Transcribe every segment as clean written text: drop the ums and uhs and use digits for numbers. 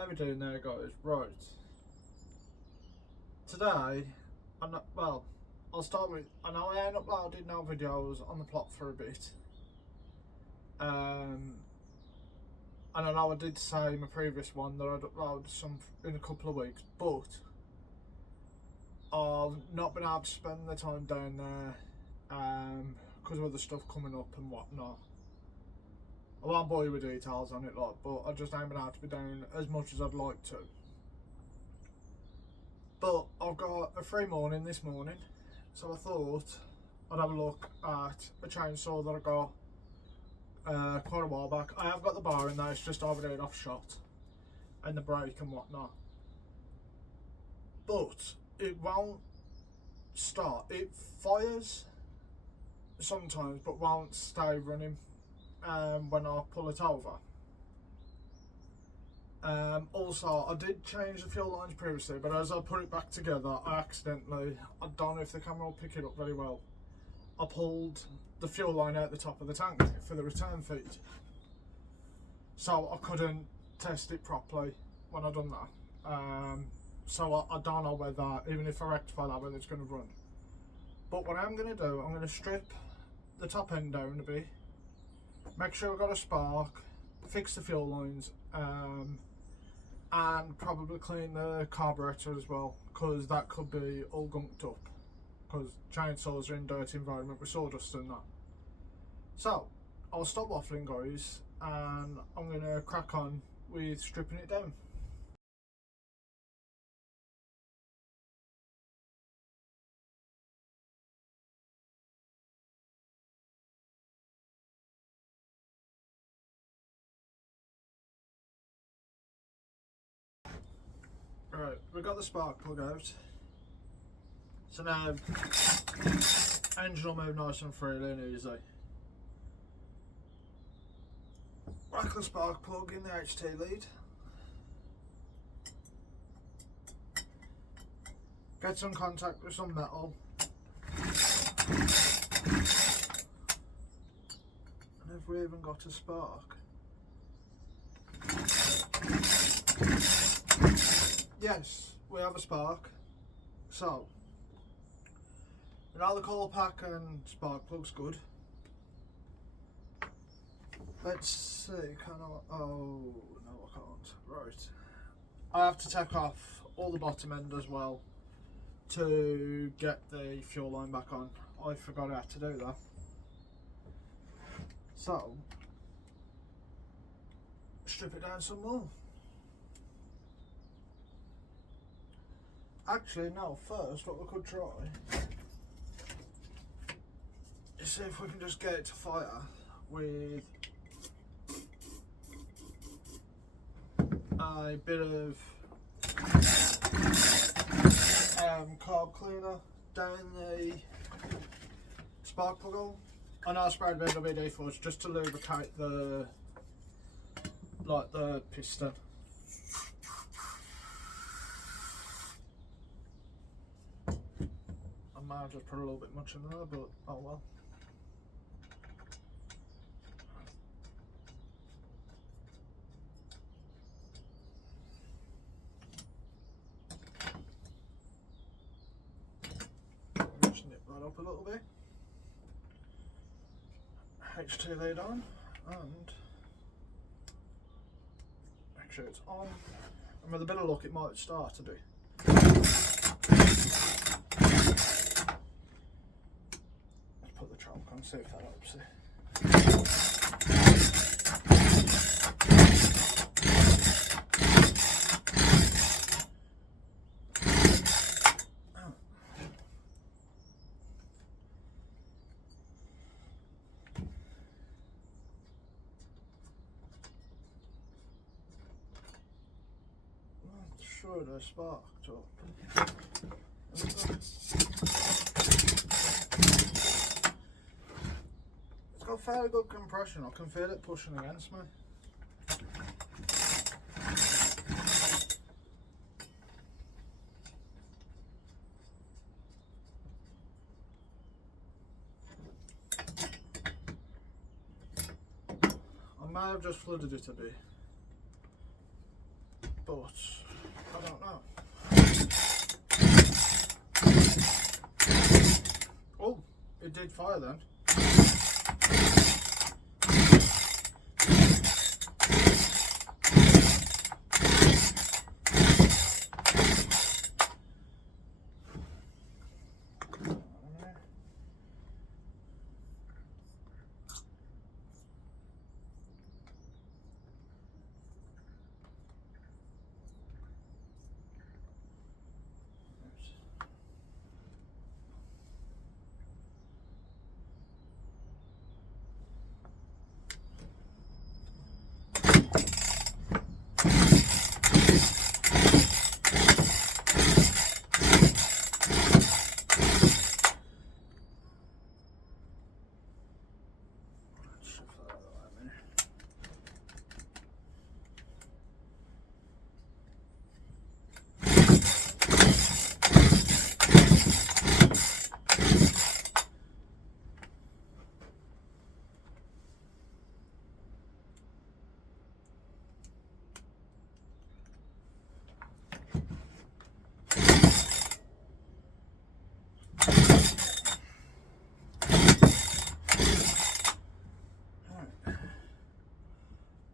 How we doing there, guys? Right. Today, I'll start with, I know I ain't uploaded no videos on the plot for a bit. And I know I did say in my previous one that I'd upload some in a couple of weeks, but I've not been able to spend the time down there because of other stuff coming up and whatnot. I won't bore you with details on it, but I just ain't been able to be down as much as I'd like to. But I've got a free morning this morning, so I thought I'd have a look at a chainsaw that I got quite a while back. I have got the bar in there, it's just over there off shot and the brake and whatnot. But it won't start. It fires sometimes but won't stay running when I pull it over. Also, I did change the fuel lines previously, but as I put it back together, I accidentally, I don't know if the camera will pick it up very well, I pulled the fuel line out the top of the tank for the return feed. So I couldn't test it properly when I done that. So I don't know whether, even if I rectify that, whether it's going to run. But what I'm going to do, I'm going to strip the top end down a bit, make sure I've got a spark, fix the fuel lines, and probably clean the carburetor as well, because that could be all gunked up, because chainsaws are in dirty environment with sawdust and that. So I'll stop waffling, guys, and I'm going to crack on with stripping it down. Right, we've got the spark plug out, so now engine will move nice and freely and easy. Whack the spark plug in the HT lead, get some contact with some metal, and have we even got a spark? Yes, we have a spark. So, now the colour pack and spark plug's good. Let's see, can I, oh no I can't, right. I have to take off all the bottom end as well to get the fuel line back on. I forgot how to do that. So, strip it down some more. Actually, no, first what we could try is see if we can just get it to fire with a bit of carb cleaner down the spark plug hole. I know I sprayed a bit of WD force just to lubricate the piston. I might have just put a little bit much in there, but oh well. Just nip that up a little bit. HT lead on, and make sure it's on. And with a bit of luck, it might start to do. Put the trunk on, see if that helps it. Not sure they're sparked up. It's got fairly good compression, I can feel it pushing against me. I may have just flooded it a bit, but I don't know. Oh, it did fire then.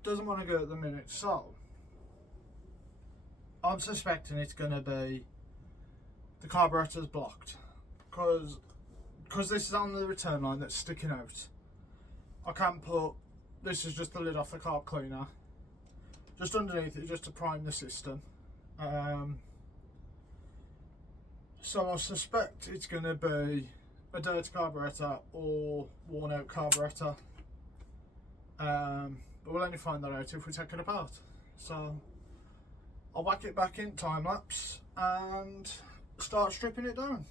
Doesn't want to go at the minute, so I'm suspecting it's going to be the carburetor's blocked because this is on the return line that's sticking out. I can't put, this is just the lid off the carb cleaner, just underneath it just to prime the system. So I suspect it's going to be a dirty carburetor or worn out carburetor. But we'll only find that out if we take it apart. So I'll whack it back in time lapse and start stripping it down.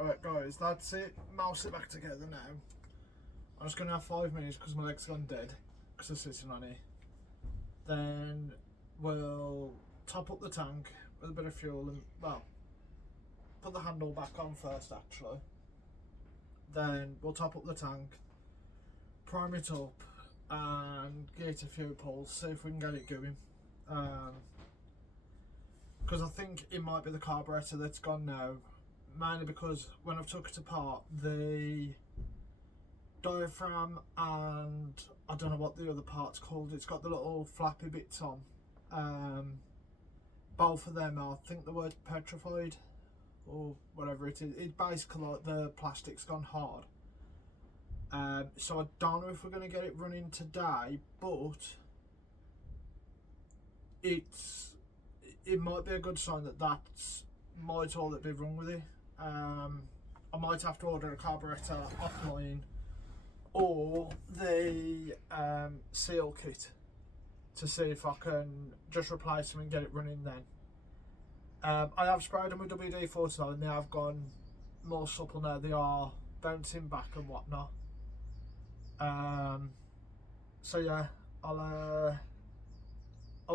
Right guys, that's it. Mouse it back together now. I'm just going to have 5 minutes because my leg's gone dead because I'm sitting on it. Then we'll top up the tank with a bit of fuel and, well, put the handle back on first actually. Then we'll top up the tank, prime it up and get a few pulls, see if we can get it going. Because I think it might be the carburetor that's gone now, mainly because when I've took it apart, the diaphragm and I don't know what the other part's called, it's got the little flappy bits on. Both of them are, I think the word petrified or whatever it is. It's basically like the plastic's gone hard. So I don't know if we're going to get it running today, but it might be a good sign that that's might all that be wrong with it. I might have to order a carburetor offline or the seal kit to see if I can just replace them and get it running then. I have sprayed them with WD-40 and they have gone more supple now. They are bouncing back and whatnot. So yeah, I'll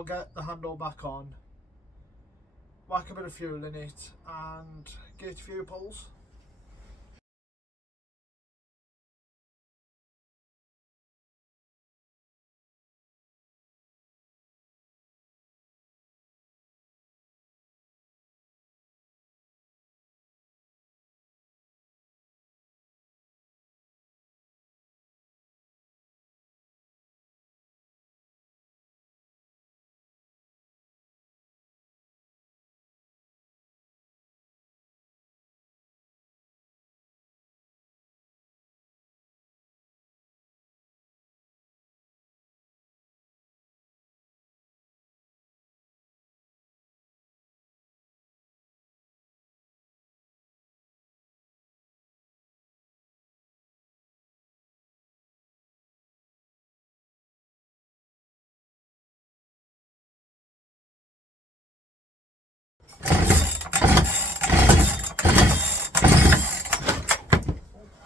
get the handle back on, whack a bit of fuel in it and get a few pulls.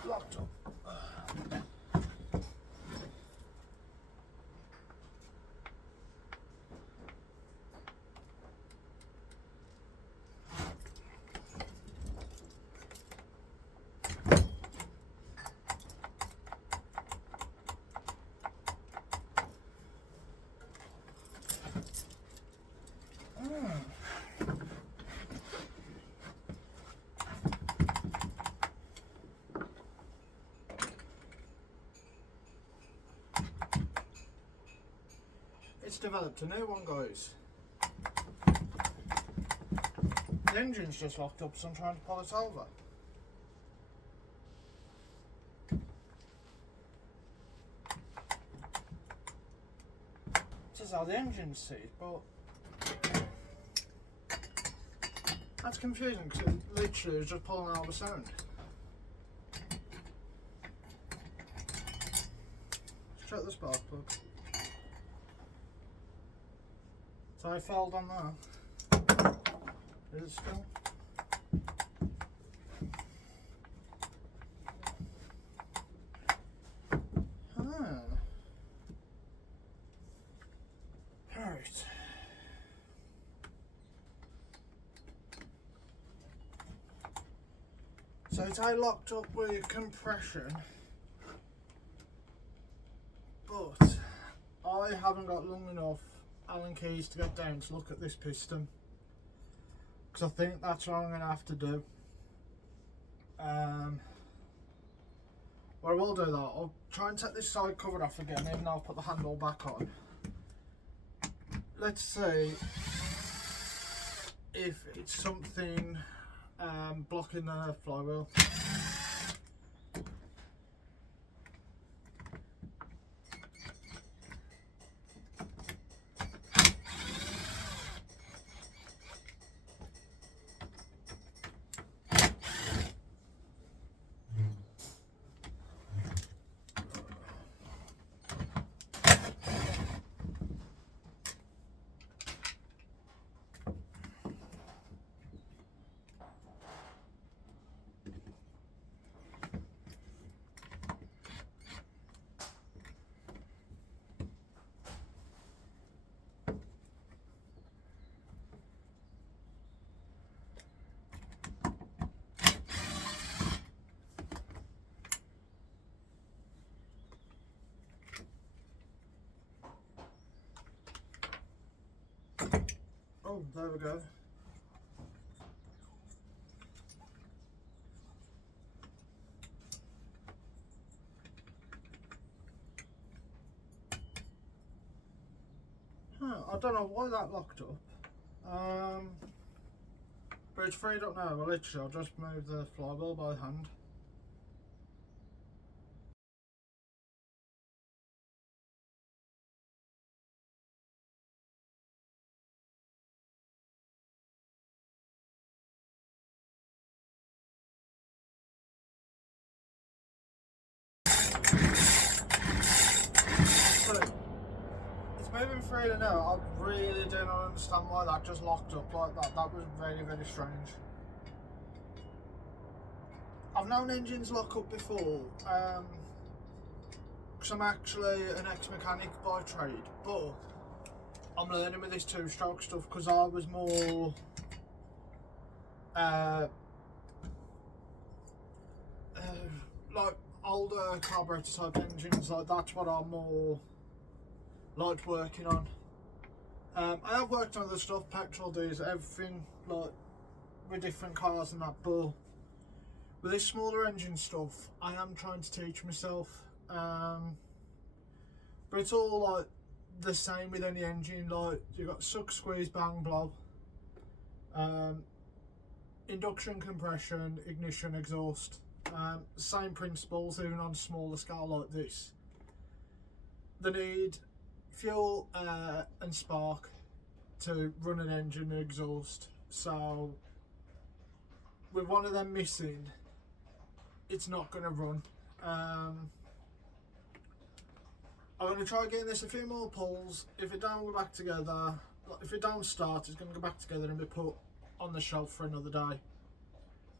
Locked up. It's developed a new one, guys. The engine's just locked up, so I'm trying to pull it over. This is how the engine's seat, but that's confusing because it literally is just pulling out the sound. Let's check the spark plug. So I failed on that. Is it still? Alright. So it's locked up with compression, but I haven't got long enough Allen keys to get down to look at this piston, because I think that's what I'm going to have to do. What I will do though, I'll try and take this side cover off again, even though I'll put the handle back on. Let's see if it's something blocking the flywheel. Oh, there we go. I don't know why that locked up. But it's freed up now. Well, literally, I'll just move the flywheel by hand. So, it's moving freely now. I really do not understand why that just locked up like that. That was very, very strange. I've known engines lock up before, because I'm actually an ex-mechanic by trade, but I'm learning with this two-stroke stuff because I was more like older carburetor type engines, like that's what I'm more liked working on. I have worked on other stuff, petrol, diesel, everything, like with different cars and that, but with this smaller engine stuff, I am trying to teach myself. But it's all like the same with any engine. Like you got suck, squeeze, bang, blow. Induction, compression, ignition, exhaust. Same principles, even on a smaller scale like this. They need fuel, and spark to run an engine and exhaust. So with one of them missing, it's not going to run. I'm going to try getting this a few more pulls. If it don't go back together, if it don't start, it's going to go back together and be put on the shelf for another day.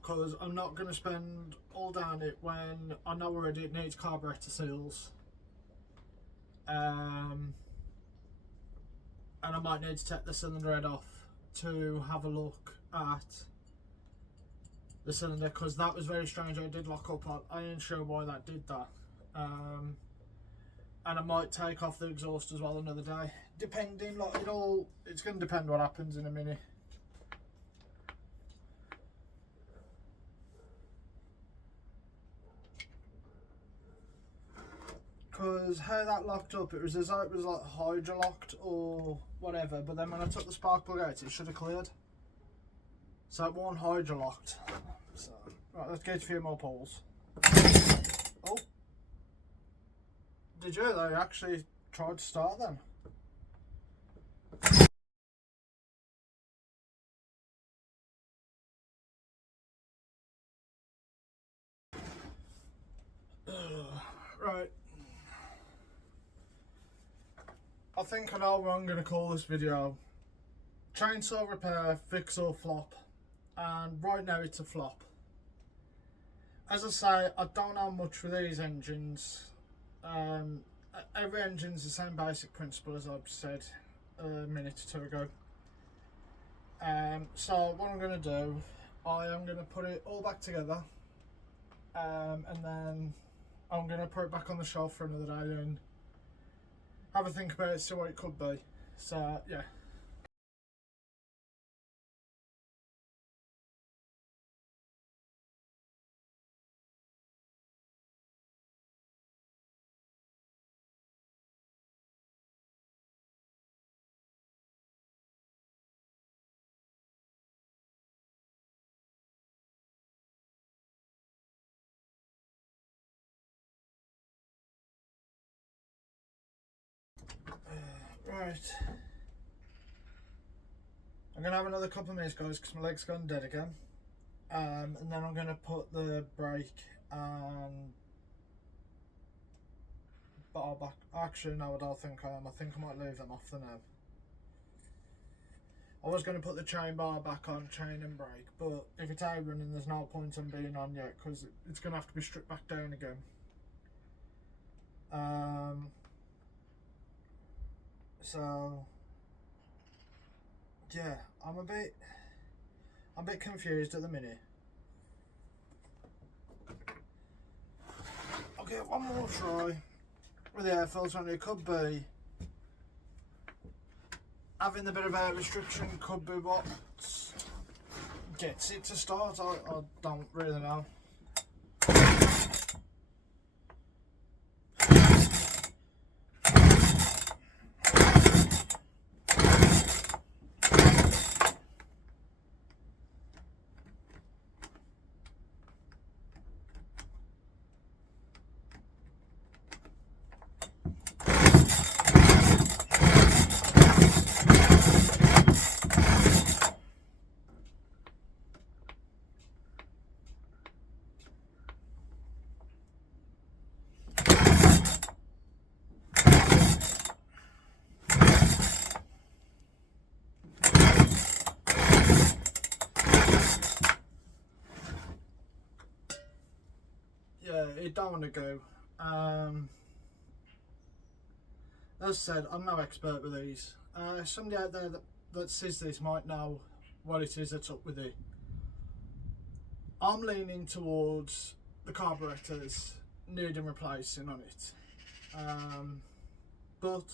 Because I'm not going to spend all day on it when I know already it needs carburetor seals. And I might need to take the cylinder head off to have a look at the cylinder, because that was very strange. I did lock up. I ain't sure why that did that. And I might take off the exhaust as well another day, depending. Like it's going to depend what happens in a minute. Because how that locked up, it was as though it was like hydro locked or whatever, but then when I took the spark plug out, it should have cleared. So it wasn't hydro locked. So, right, let's get a few more pulls. Oh, did you? They actually tried to start then. Right. I think I know what I'm going to call this video. Chainsaw repair, fix or flop. And right now it's a flop. As I say, I don't know much for these engines. Every engine's the same basic principle as I've said a minute or two ago. So what I'm going to do, I am going to put it all back together, and then I'm going to put it back on the shelf for another day and have a think about it, see what it could be. So yeah. Right. I'm going to have another couple of minutes, guys, because my leg's gone dead again. And then I'm going to put the brake and bar back. Actually, no, I don't think I am. I think I might leave them off for now. I was going to put the chain bar back on, chain and brake, but if it's out running, there's no point in being on yet, because it's going to have to be stripped back down again. So yeah, I'm a bit confused at the minute. I'll get one more try with the air filter, and it could be having the bit of air restriction could be what gets it to start. I don't really know. Yeah, it don't want to go. As I said, I'm no expert with these. Somebody out there that sees this might know what it is that's up with it. I'm leaning towards the carburetors needing replacing on it, but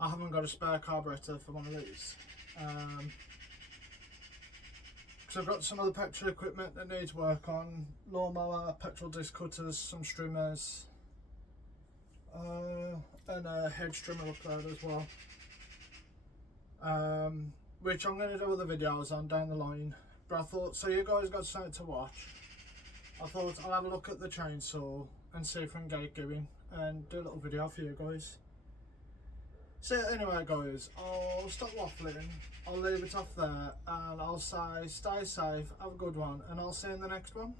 I haven't got a spare carburetor for one of these. Because I've got some other petrol equipment that needs work on, lawnmower, petrol disc cutters, some trimmers, and a hedge trimmer up there as well, which I'm going to do other videos on down the line. But I thought, so you guys got something to watch, I thought I'll have a look at the chainsaw and see if I can get it going and do a little video for you guys. So anyway guys, I'll stop waffling, I'll leave it off there, and I'll say stay safe, have a good one, and I'll see you in the next one.